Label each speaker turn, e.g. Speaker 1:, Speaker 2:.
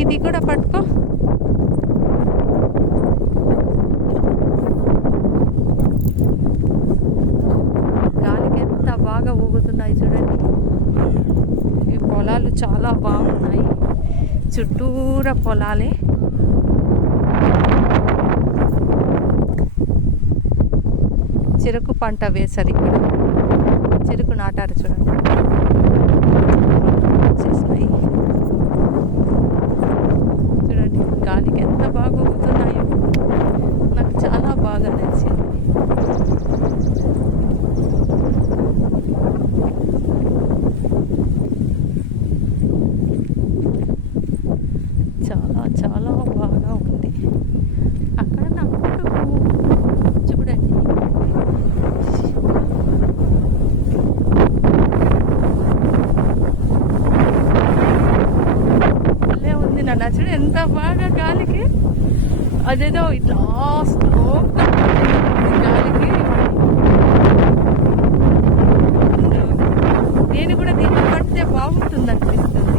Speaker 1: ఇది కూడా పట్టుకో. గాలికి ఎంత బాగా ఊగుతున్నాయి చూడండి. ఈ పొలాలు చాలా బాగున్నాయి. చుట్టూరా పొలాలే. చెరుకు పంట వేశారు ఇక్కడ. చెరుకు నాటారు చూడండి వచ్చేసినాయి చూడండి గాలికి ఎంత బాగా నాకు చాలా బాగా నచ్చింది చాలా చాలా బాగా ఉంది అక్కడ నా కొడుకు చూడండి భలే చూడు ఎంత బాగా గాలికి? అదేదో ఇట్లా స్లోగా గాలికి. నేను కూడా దీన్ని పడితే బాగుంటుంది అనిపిస్తుంది